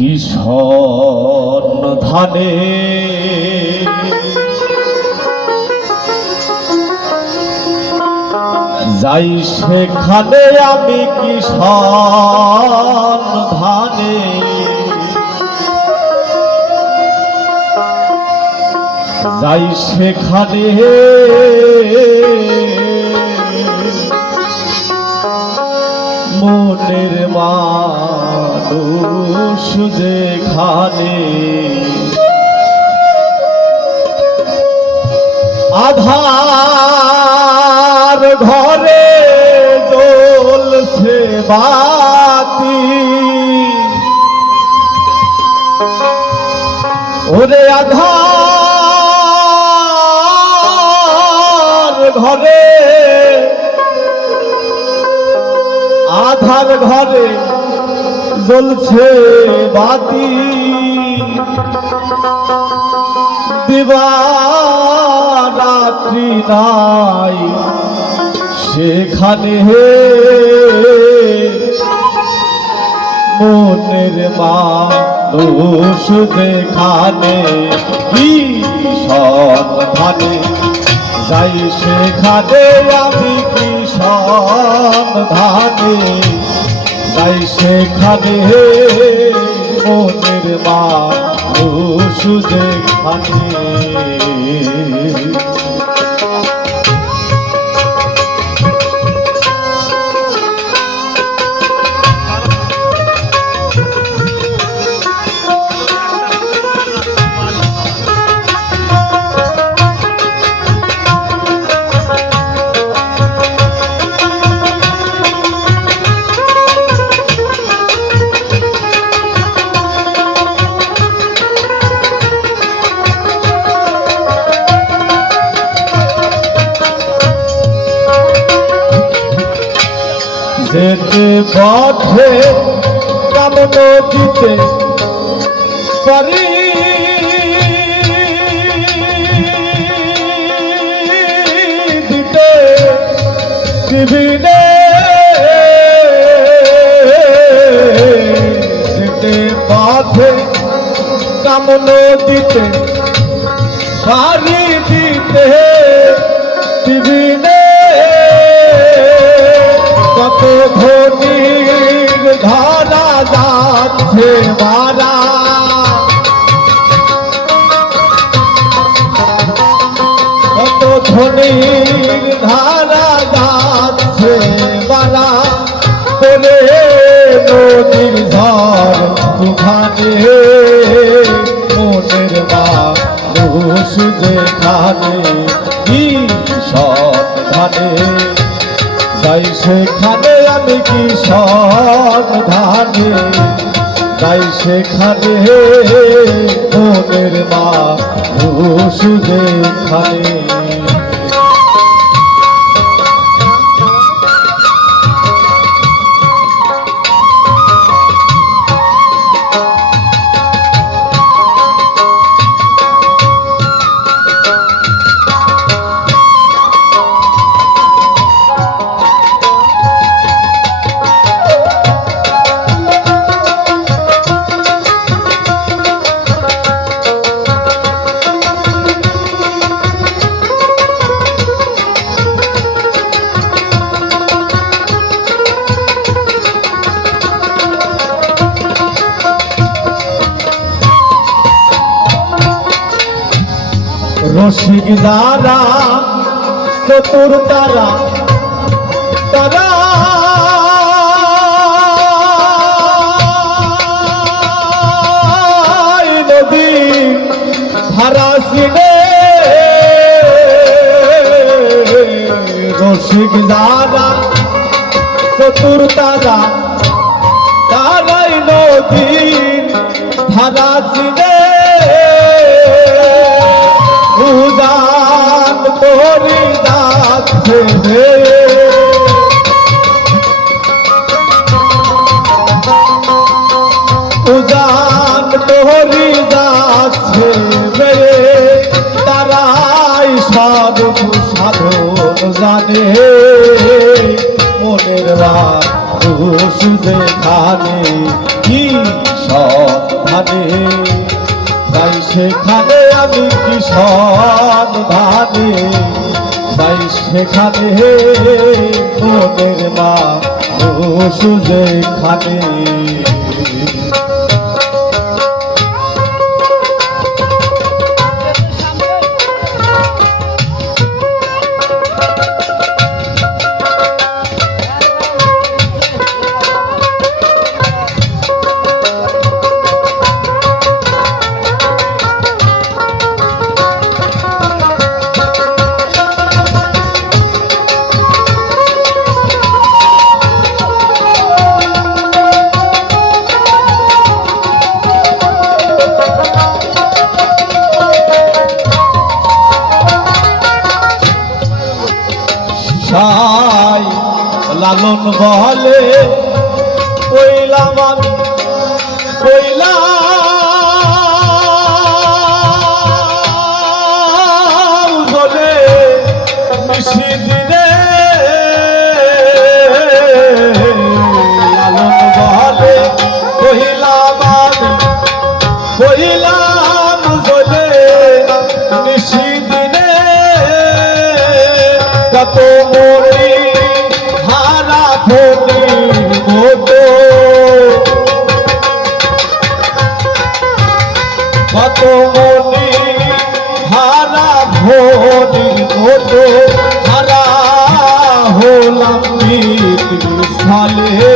কিশোর ধানে। যাই সেখানে আমি কিশোর ধানে। যাই সেখানে মনের মানুষ যেখানে আধার ঘরে জ্বলছে বাতি। ওরে আধার ঘরে আধার ঘরে জ্বলছে বাতি। দিবারাত্রি নাই, সেখানে মনের মানুষ যেখানে, কি সন্ধানে? যাই সেখানে, আমি কি সন্ধানে? যাই সেখানে মনের মানুষ যেখানে যেতে পথে কামন দিতে পারি। দিতে দিবিনে যেতে পথে কামন দিতে পারি দিতে। কত ধনির ধরা যাচ্ছে মারা। কত ধনির ধারা যাচ্ছে মারা। তোরে নদীর ঝড় তুফানে, মনের মানুষ যেখানে কি সন্ধানে, যাই সেখানে কি সন্ধানে তাই সেখানে মনের মা যেখানে। রসিক দ্বারা চতুর তারা তারা নদী হারাসিনে রসিক দ্বারা চতুর তারা তারাই নদীর ধারা চিনে যাচ্ছে রে উদান তোরি যাচ্ছে রে তারাই সব সাধন জানে মনের রাত যেখানে কি সেখানে আমি কিষণ ধানে যাই সেখানে মনের মা যেখানে সাই লালন বলে কইলাম আমি কইলাম মরি হারা ফোনি মতো কত মরি হারা ফোনি মতো হারা হলাম স্থলে